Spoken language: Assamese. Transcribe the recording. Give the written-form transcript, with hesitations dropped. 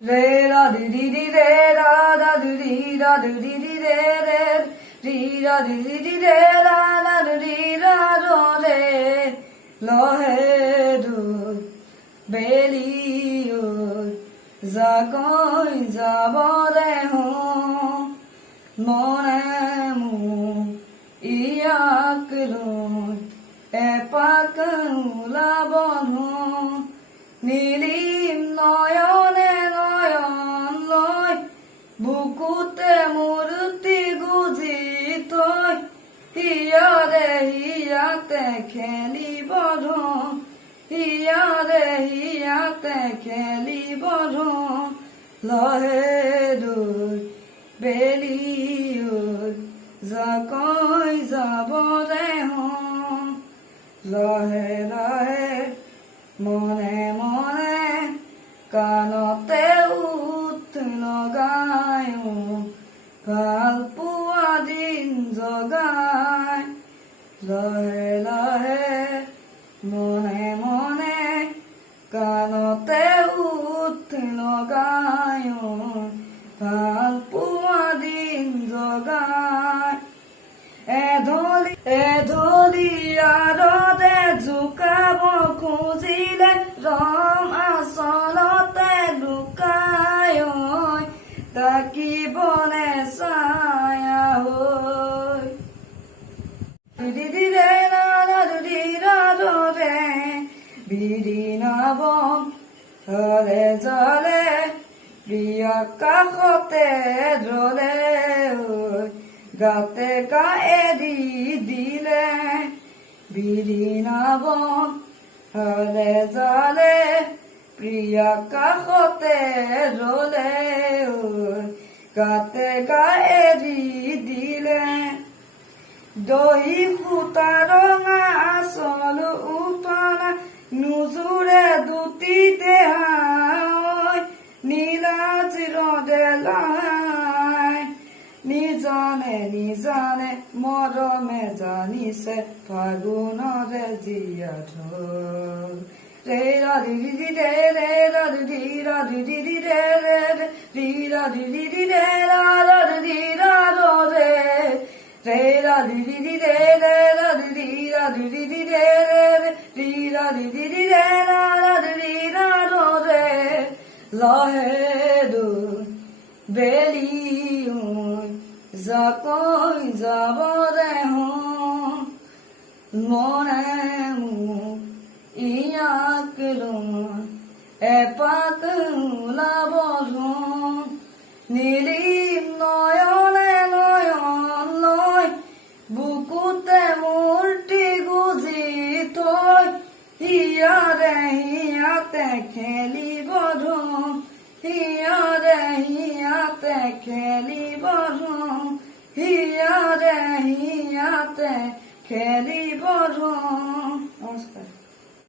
Re ra di re ra da di ra di re re di ra di re ra da di ra do re lo he do beli o za koi za bo re ho mon mu iyak lo e pa ka la bon ho nilim noyone বুকুতে মূর্তি গুজিত হিয়ারে হিয়াতে খেলিব হিয়ারে হিয়াতে খেলিব লহে দুই বেলি জাকৈ যাব রে লহে লহে মনে মনে কাণতে লগায় ভাল পোৱা দিন জগায় লহে লহে মনে মনে কাণতে লগায় ভাল পোৱা দিন জগায় এঢলি আৰতে জোকাব খুজিলে ৰম আচলতে লুকায় তাকিবনে ছায়া হৈ ৰে ৰে বিৰি নবম হলে জলে প্ৰিয় কাষতে জ্বলে গাতে গায়ে দি দিলে বিৰি নবম হলে জলে প্ৰিয় কাষতে জ্বলে গাতে গায়ে দি দিলে দহি সূতা ৰঙা আচল উতনা নুজুৰে দুটি দেহা নীলাজ ৰদে লাই নিজনে নিজনে মৰমে জানিছে ফাগুণৰে জীয়া ঢল ৰে ৰা দি ৰে ৰে ৰা দি ৰা দি ৰে ৰে ৰি ৰা দি ৰে ৰা দি ৰা ৰে ৰে ৰা দি ৰে ৰে ৰা দি ৰা দি ৰে ৰি ৰা দি ৰে ৰা দি ৰা ৰে লহে দু বেলি জাকৈ যাব ৰে মনে মোক ইয়াক এপাক ওলাব নীলিম নয়নে নয়ন লয় বুকুতে মূৰ্তি গুজি থৈ হিয়াৰে হিয়াতে খেলিব হিয়াৰে হিয়াতে খেলিব হিয়াৰে হিয়াতে খেলিব